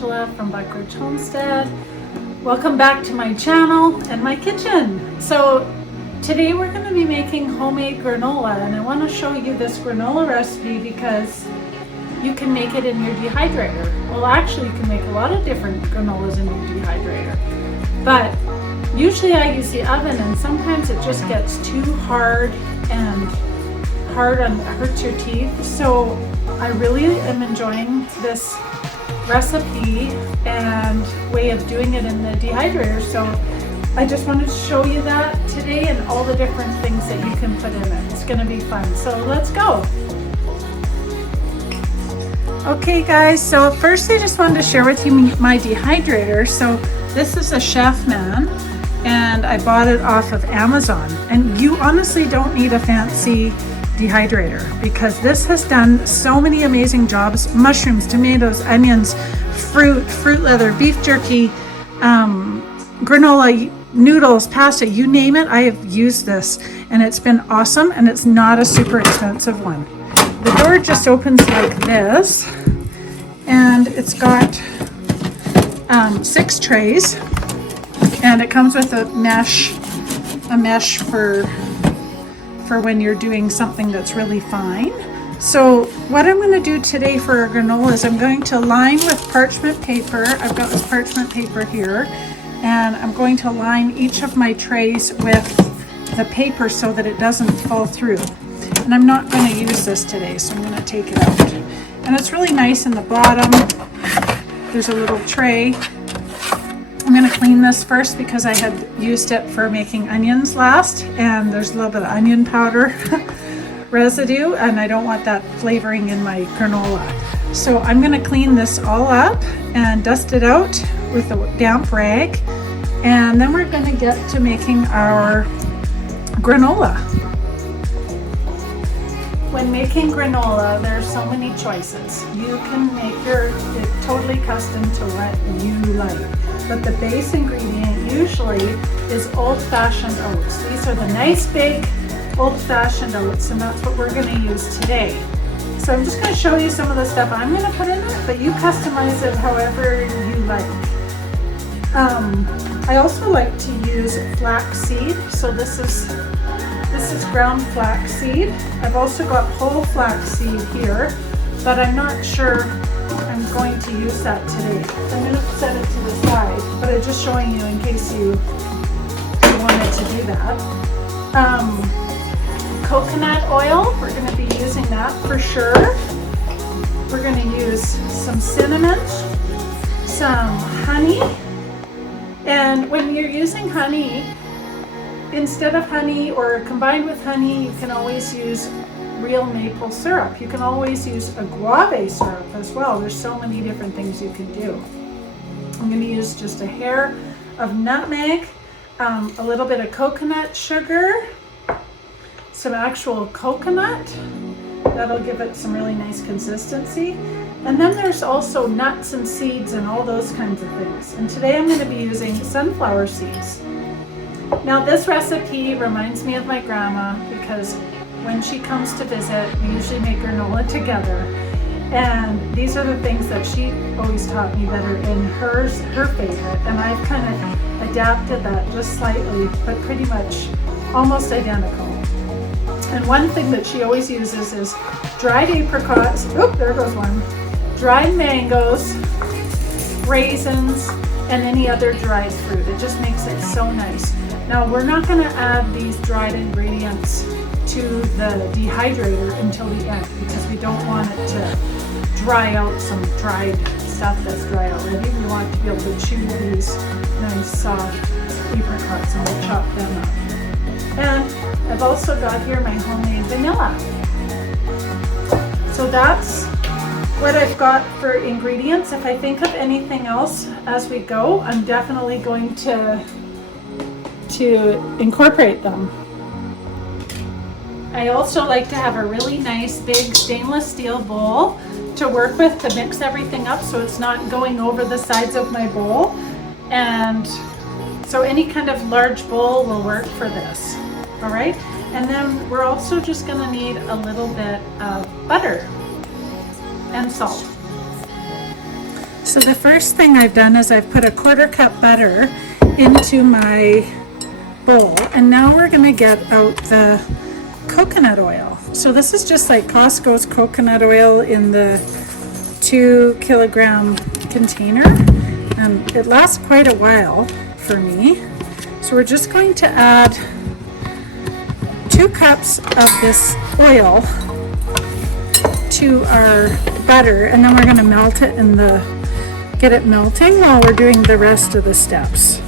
Angela from Homestead. Welcome back to my channel and my kitchen. So today we're going to be making homemade granola, and I want to show you this granola recipe because you can make it in your dehydrator. Well, actually you can make a lot of different granolas in your dehydrator, but usually I use the oven, and sometimes it just gets too hard and it hurts your teeth. So I really am enjoying this recipe and way of doing it in the dehydrator. So I just wanted to show you that today and all the different things that you can put in it. It's going to be fun. So let's go. Okay guys, so first I just wanted to share with you my dehydrator. So this is a Chef Man, and I bought it off of Amazon. And you honestly don't need a fancy dehydrator because this has done so many amazing jobs. Mushrooms, tomatoes, onions, fruit leather, beef jerky, granola, noodles, pasta, you name it. I have used this and it's been awesome, and it's not a super expensive one. The door just opens like this, and it's got 6 trays, and it comes with a mesh for when you're doing something that's really fine. So what I'm going to do today for our granola is I'm going to line with parchment paper. I've got this parchment paper here, and I'm going to line each of my trays with the paper so that it doesn't fall through. And I'm not going to use this today, so I'm going to take it out. And it's really nice in the bottom. There's a little tray. I'm going to clean this first because I had used it for making onions last, and there's a little bit of onion powder residue, and I don't want that flavoring in my granola. So I'm going to clean this all up and dust it out with a damp rag, and then we're going to get to making our granola. When making granola, there's so many choices. You can make it totally custom to what you like. But the base ingredient usually is old-fashioned oats. These are the nice big old-fashioned oats, and that's what we're going to use today. So I'm just going to show you some of the stuff I'm going to put in it, but you customize it however you like. I also like to use flax seed. So this is ground flax seed. I've also got whole flax seed here, but I'm not sure I'm going to use that today. I'm going to set it to the side, but I'm just showing you in case you wanted to do that. Coconut oil, we're going to be using that for sure. We're going to use some cinnamon, some honey, and when you're using honey, instead of honey or combined with honey, you can always use real maple syrup. You can always use agave syrup as well. There's so many different things you can do. I'm going to use just a hair of nutmeg, a little bit of coconut sugar, some actual coconut. That'll give it some really nice consistency. And then there's also nuts and seeds and all those kinds of things. And today I'm going to be using sunflower seeds. Now this recipe reminds me of my grandma because when she comes to visit, we usually make granola together. And these are the things that she always taught me that are in her favorite. And I've kind of adapted that just slightly, but pretty much almost identical. And one thing that she always uses is dried apricots, oop, there goes one, dried mangoes, raisins, and any other dried fruit. It just makes it so nice. Now we're not going to add these dried ingredients to the dehydrator until the end because we don't want it to dry out some dried stuff that's dry already. We want to be able to chew these nice soft apricots, and we'll chop them up. And I've also got here my homemade vanilla. So that's what I've got for ingredients. If I think of anything else as we go, I'm definitely going to incorporate them. I also like to have a really nice big stainless steel bowl to work with to mix everything up so it's not going over the sides of my bowl. And so any kind of large bowl will work for this. All right, and then we're also just going to need a little bit of butter and salt. So the first thing I've done is I've put a 1/4 cup butter into my bowl, and now we're going to get out the coconut oil. So this is just like Costco's coconut oil in the 2 kilogram container, and it lasts quite a while for me. So we're just going to add 2 cups of this oil to our butter, and then we're going to melt it in the, get it melting while we're doing the rest of the steps.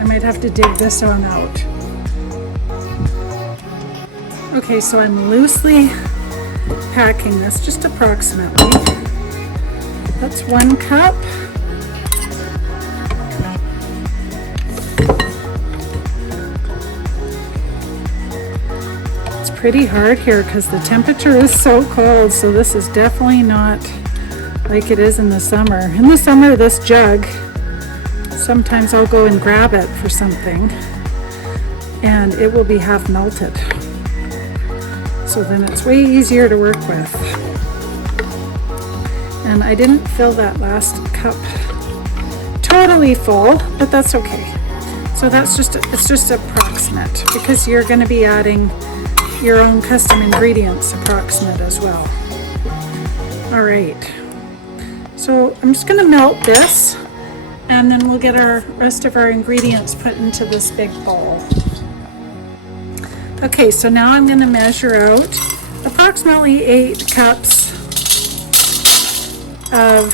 I might have to dig this one out. Okay, so I'm loosely packing this, just approximately. That's 1 cup. It's pretty hard here because the temperature is so cold, so this is definitely not like it is in the summer. In the summer, this jug, sometimes I'll go and grab it for something and it will be half melted. So then it's way easier to work with. And I didn't fill that last cup totally full, but that's okay. So that's just, it's just approximate because you're going to be adding your own custom ingredients approximate as well. All right. So I'm just going to melt this, and then we'll get our rest of our ingredients put into this big bowl. Okay, so now I'm going to measure out approximately 8 cups of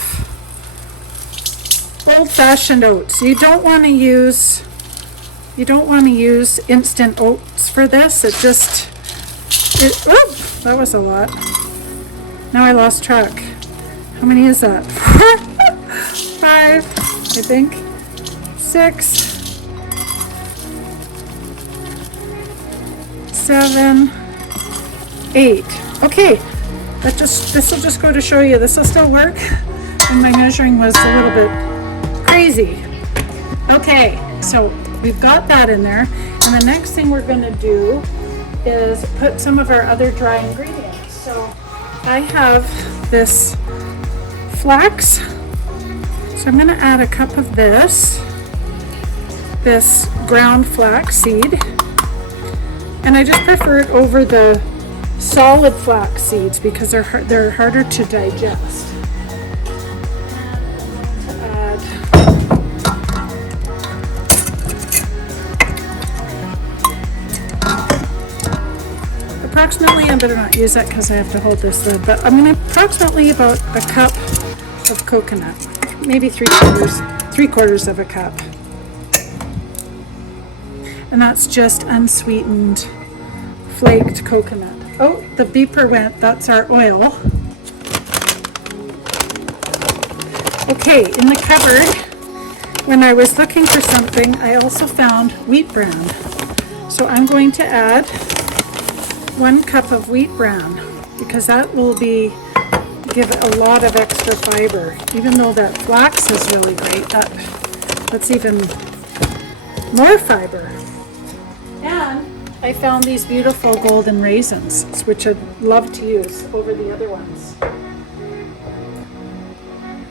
old-fashioned oats. You don't want to use instant oats for this. Oop, that was a lot. Now I lost track. How many is that? 5, I think. 6, 7, 8. Okay, this will just go to show you this will still work. And my measuring was a little bit crazy. Okay, so we've got that in there, and the next thing we're going to do is put some of our other dry ingredients. So I have this flax, so I'm going to add a cup of this ground flax seed, and I just prefer it over the solid flax seeds because they're harder to digest. Approximately, I better not use that because I have to hold this lid, but I'm going to approximately about a cup of coconut, maybe 3/4 of a cup. And that's just unsweetened flaked coconut. Oh, the beeper went, that's our oil. Okay, in the cupboard, when I was looking for something, I also found wheat bran. So I'm going to add 1 cup of wheat bran because that will give a lot of extra fiber. Even though that flax is really great, that's even more fiber. And I found these beautiful golden raisins, which I'd love to use over the other ones.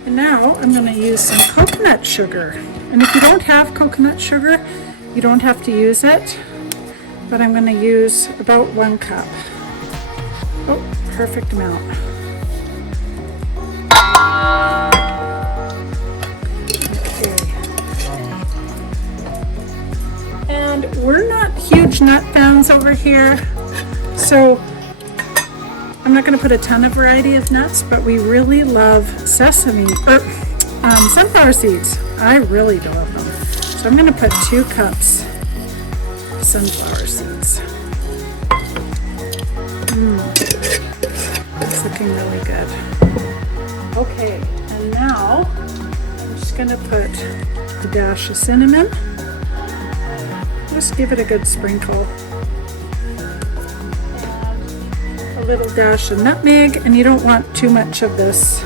And now I'm going to use some coconut sugar. And if you don't have coconut sugar, you don't have to use it. But I'm going to use about 1 cup. Oh, perfect amount. Okay. And we're not huge nut fans over here, so I'm not going to put a ton of variety of nuts, but we really love sunflower seeds. I really love them. So I'm going to put 2 cups sunflower seeds. It's looking really good. Okay, and now I'm just going to put a dash of cinnamon. Just give it a good sprinkle. And a little dash of nutmeg, and you don't want too much of this.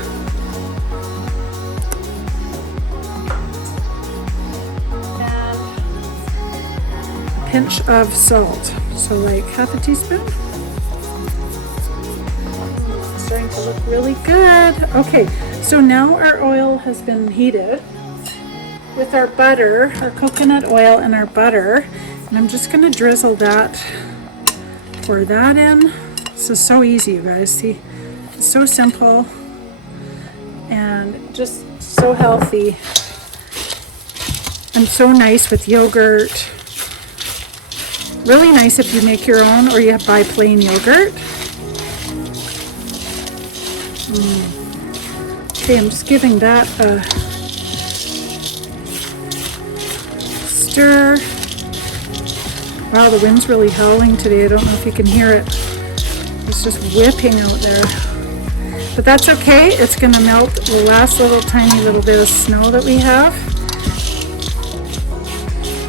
Pinch of salt, so like half a teaspoon. It's starting to look really good. Okay, So now our oil has been heated with our butter, our coconut oil and our butter, and I'm just going to drizzle that, pour that in. This is so easy, you guys. See, it's so simple and just so healthy and so nice with yogurt. Really nice if you make your own or you buy plain yogurt. Okay, I'm just giving that a stir. Wow, the wind's really howling today. I don't know if you can hear it. It's just whipping out there. But that's okay. It's going to melt the last tiny little bit of snow that we have.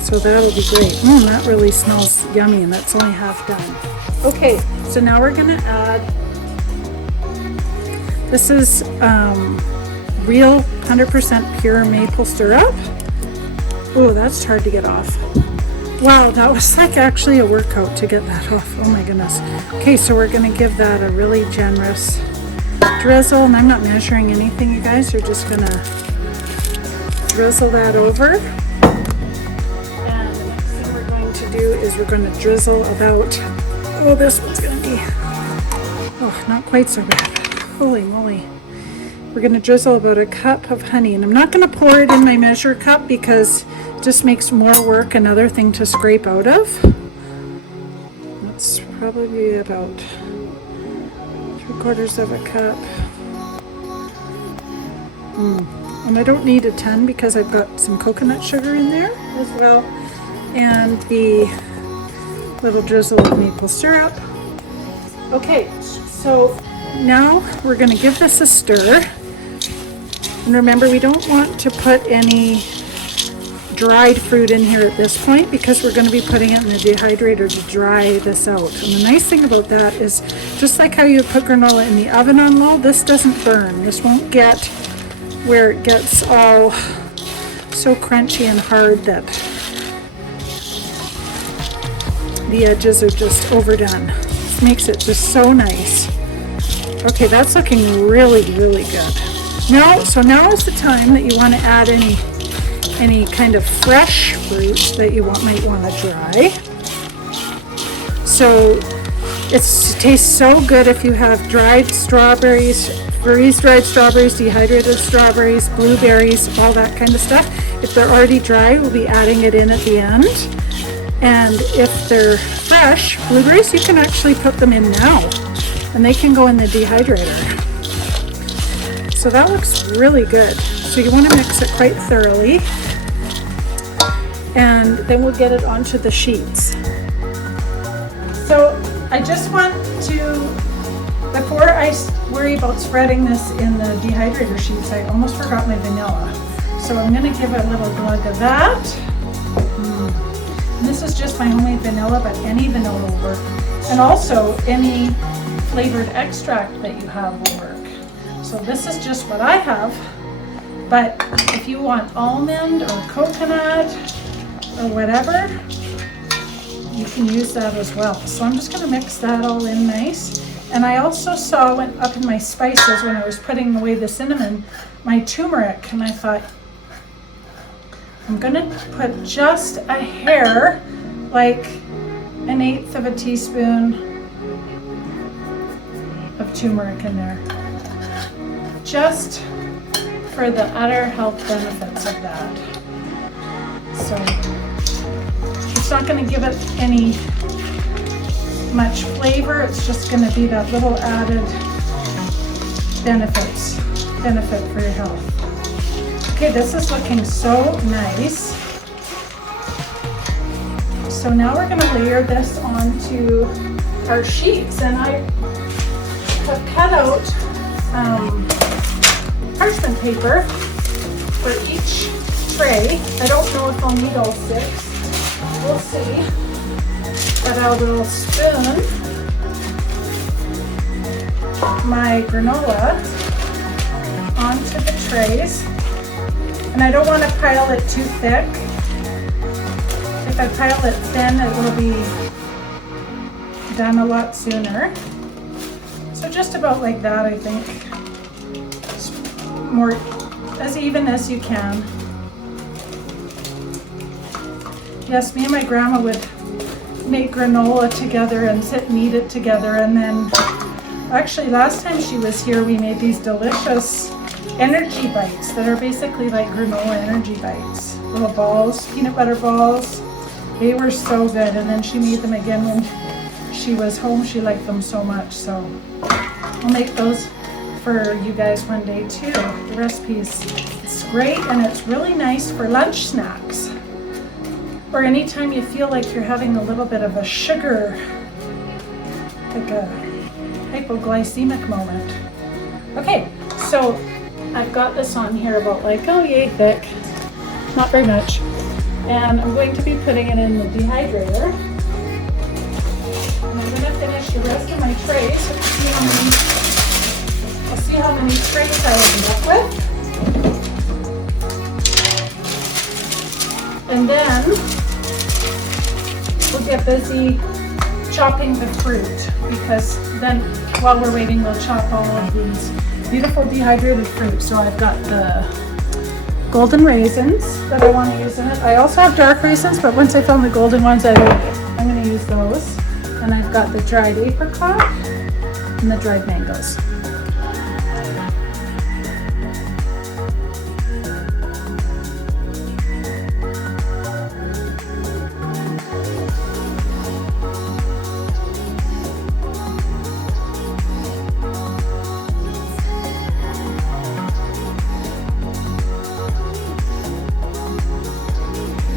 So that'll be great. That really smells yummy, and that's only half done. Okay, so now we're going to add, this is real 100% pure maple syrup. Oh, that's hard to get off. Wow, that was like actually a workout to get that off. Oh my goodness. Okay, so we're going to give that a really generous drizzle, and I'm not measuring anything, you guys. You're just going to drizzle that over. And the next thing we're going to do is we're going to drizzle about, oh, this one's going to be, oh, not quite so bad. Holy moly. We're going to drizzle about a cup of honey, and I'm not going to pour it in my measure cup because it just makes more work, another thing to scrape out of. That's probably about 3/4 of a cup. And I don't need a ton because I've got some coconut sugar in there as well, and the little drizzle of maple syrup. Okay, so now we're going to give this a stir. And remember, we don't want to put any dried fruit in here at this point because we're going to be putting it in the dehydrator to dry this out. And the nice thing about that is, just like how you put granola in the oven on low, this doesn't burn. This won't get where it gets all so crunchy and hard that the edges are just overdone. This makes it just so nice. Okay, that's looking really, really good. Now is the time that you want to add any kind of fresh fruit that you might want to dry. So it tastes so good if you have dried strawberries, freeze-dried strawberries, dehydrated strawberries, blueberries, all that kind of stuff. If they're already dry, we'll be adding it in at the end. And if they're fresh blueberries, you can actually put them in now, and they can go in the dehydrator. So that looks really good. So you want to mix it quite thoroughly, and then we'll get it onto the sheets. So I just want to, before I worry about spreading this in the dehydrator sheets, I almost forgot my vanilla. So I'm going to give a little glug of that. And this is just my homemade vanilla, but any vanilla will work. And also any flavored extract that you have will work. So this is just what I have, but if you want almond or coconut or whatever, you can use that as well. So I'm just going to mix that all in nice. And I also saw up in my spices when I was putting away the cinnamon, my turmeric, and I thought I'm going to put just a hair, like 1/8 of a teaspoon of turmeric in there, just for the utter health benefits of that. So it's not going to give it any much flavor, it's just going to be that little added benefit for your health. Okay, this is looking so nice. So now we're going to layer this onto our sheets, and I have cut out parchment paper for each tray. I don't know if I'll need all 6. We'll see. But I will spoon my granola onto the trays. And I don't want to pile it too thick. If I pile it thin, it will be done a lot sooner. So just about like that, I think. more, as even as you can. Yes, me and my grandma would make granola together and sit and eat it together. And then actually last time she was here, we made these delicious energy bites that are basically like granola energy bites. Little balls, peanut butter balls. They were so good. And then she made them again when she was home. She liked them so much. So I'll make those for you guys one day too. The recipe is great, and it's really nice for lunch snacks. Or anytime you feel like you're having a little bit of a sugar, like a hypoglycemic moment. Okay, so I've got this on here about like, oh yay, thick. Not very much. And I'm going to be putting it in the dehydrator. And I'm going to finish the rest of my trays. So I'll see how many trays I end up with. And then we'll get busy chopping the fruit, because then while we're waiting, we'll chop all of these beautiful dehydrated fruit. So I've got the golden raisins that I want to use in it. I also have dark raisins, but once I found the golden ones, I'm going to use those. And I've got the dried apricot and the dried mangoes.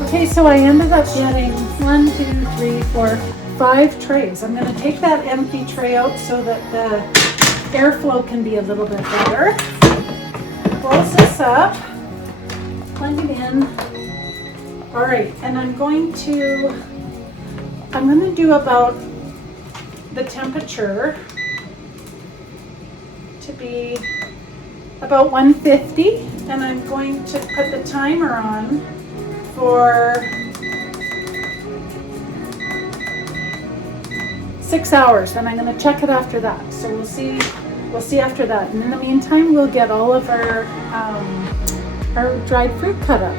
Okay, so I ended up getting 1, 2, 3, 4, 5 trays. I'm going to take that empty tray out so that the airflow can be a little bit better. Close this up, plug it in. All right, and I'm going to do about the temperature to be about 150, and I'm going to put the timer on for 6 hours, and I'm going to check it after that. So we'll see after that. And in the meantime, we'll get all of our dried fruit cut up.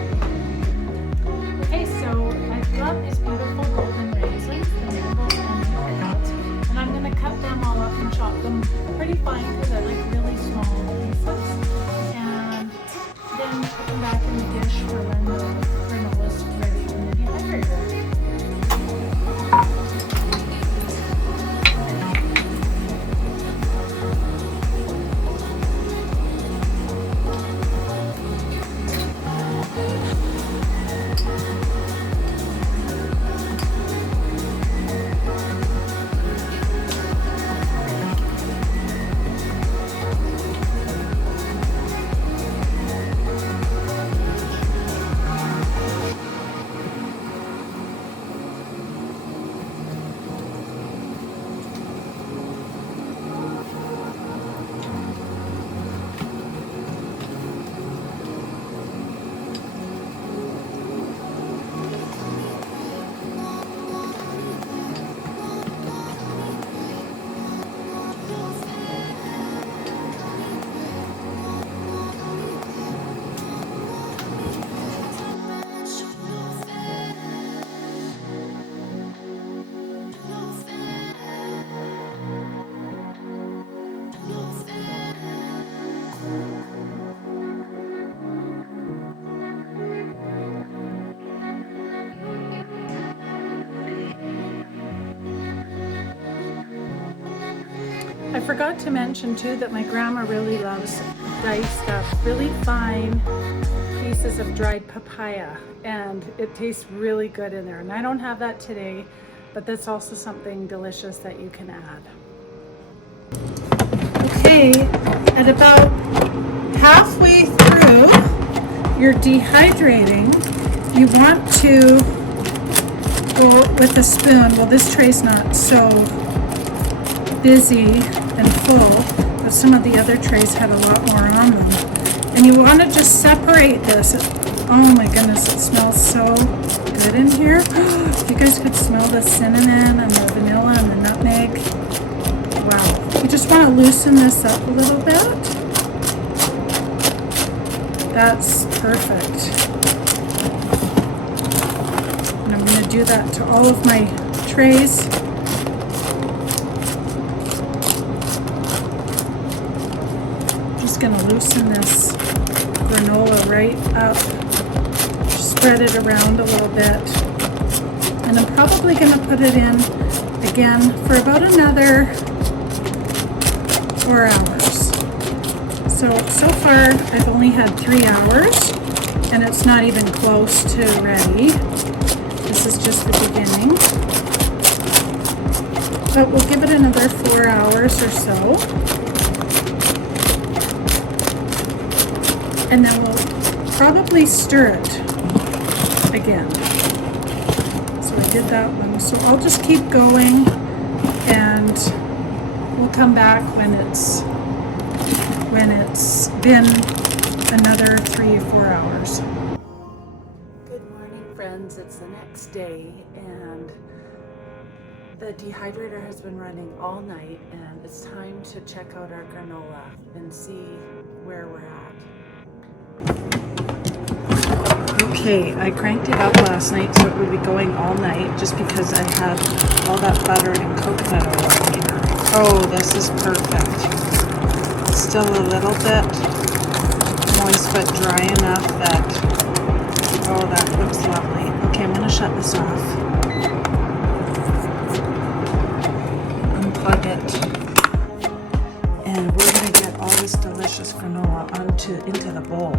Okay, so I've got these beautiful golden raisins, the mangoes and the apricots, and I'm going to cut them all up and chop them pretty fine because I like really small pieces, and then put them back in the dish for when the granola's ready in the dehydrator. I forgot to mention too that my grandma really loves diced up, really fine pieces of dried papaya, and it tastes really good in there. And I don't have that today, but that's also something delicious that you can add. Okay, at about halfway through your dehydrating, you want to go with a spoon. Well, this tray's not so busy and full, but some of the other trays had a lot more on them. And you want to just separate this. Oh my goodness, it smells so good in here. If you guys could smell the cinnamon and the vanilla and the nutmeg. Wow. You just want to loosen this up a little bit. That's perfect. And I'm going to do that to all of my trays. Just going to loosen this granola right up. Spread it around a little bit. And I'm probably going to put it in again for about another 4 hours. So far I've only had 3 hours and it's not even close to ready. This is just the beginning. But we'll give it another 4 hours or so. And then we'll probably stir it again. So I did that one. So I'll just keep going and we'll come back when it's been another 3 or 4 hours. Good morning, friends. It's the next day and the dehydrator has been running all night and it's time to check out our granola and see where we're at. Okay, I cranked it up last night so it would be going all night just because I had all that butter and coconut oil in here. Oh, this is perfect. Still a little bit moist but dry enough that, oh, that looks lovely. Okay, I'm going to shut this off. Unplug it. And we're going to get all this delicious granola into the bowl.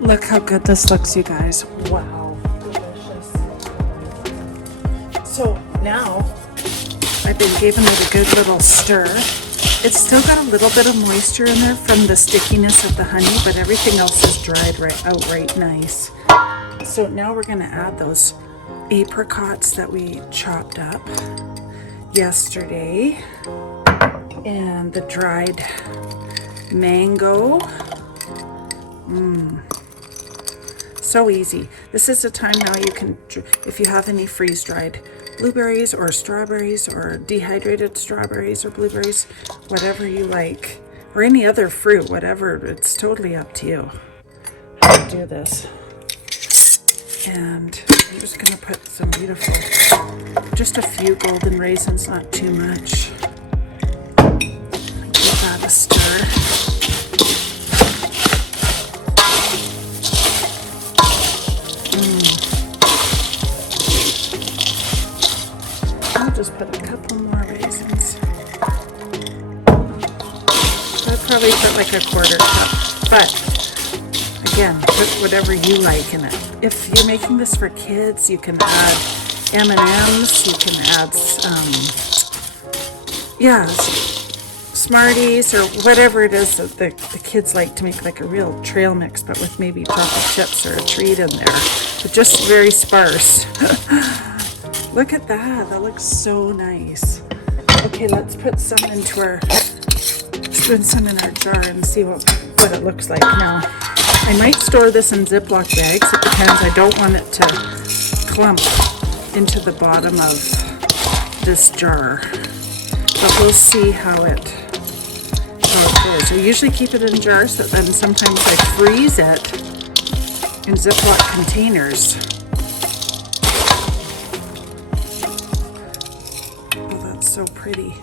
Look how good this looks, you guys. Wow, delicious. So now I've been giving it a good little stir. It's still got a little bit of moisture in there from the stickiness of the honey, but everything else is dried right nice. So now we're going to add those apricots that we chopped up yesterday and the dried mango. So easy. This is the time now you can, if you have any freeze-dried blueberries or strawberries or dehydrated strawberries or blueberries, whatever you like, or any other fruit, whatever, it's totally up to you how to do this. And I'm just going to put some beautiful, just a few golden raisins, not too much. Give that a stir. Just put a couple more raisins. I'd probably put like a 1/4 cup, but again, put whatever you like in it. If you're making this for kids, you can add M&Ms, you can add Smarties or whatever it is that the kids like to make, like a real trail mix, but with maybe chocolate chips or a treat in there, but just very sparse. Look at that. That looks so nice. Okay, let's put some in our jar and see what it looks like. Now, I might store this in Ziploc bags. It depends. I don't want it to clump into the bottom of this jar. But we'll see how it goes. I usually keep it in jars, but then sometimes I freeze it in Ziploc containers. So pretty.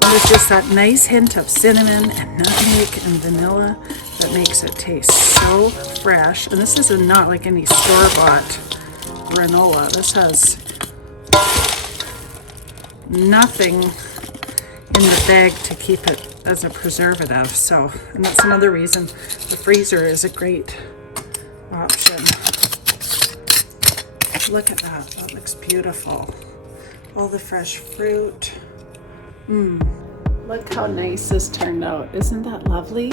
There's just that nice hint of cinnamon and nutmeg and vanilla that makes it taste so fresh. And this is not like any store-bought granola. This has nothing in the bag to keep it as a preservative. So, and that's another reason the freezer is a great option. Look at that, that looks beautiful. All the fresh fruit. Look how nice this turned out. Isn't that lovely?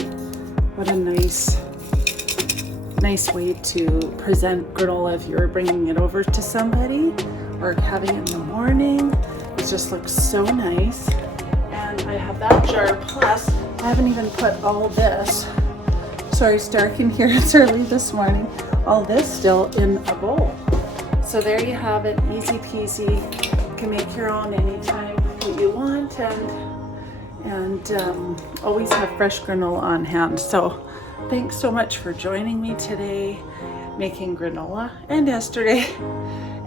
What a nice way to present granola if you were bringing it over to somebody or having it in the morning. It just looks so nice. And I have that jar, plus I haven't even put all this, sorry it's dark in here, it's early this morning, all this still in a bowl. So there you have it, easy peasy. You can make your own anytime that you want, and always have fresh granola on hand. So thanks so much for joining me today making granola and yesterday.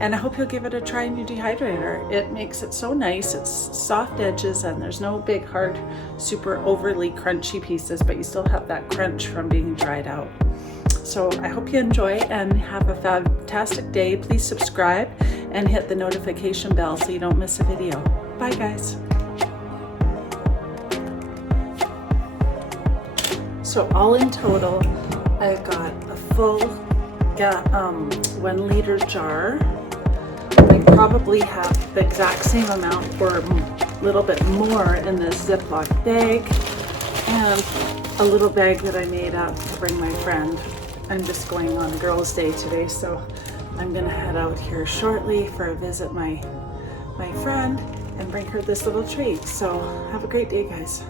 And I hope you'll give it a try in your dehydrator. It makes it so nice. It's soft edges and there's no big, hard, super overly crunchy pieces, but you still have that crunch from being dried out. So I hope you enjoy and have a fantastic day. Please subscribe and hit the notification bell so you don't miss a video. Bye guys. So all in total, I've got a full 1 liter jar. I probably have the exact same amount or a little bit more in this Ziploc bag, and a little bag that I made up to bring my friend. I'm just going on Girls' Day today, so I'm gonna head out here shortly for a visit my friend and bring her this little treat. So have a great day, guys.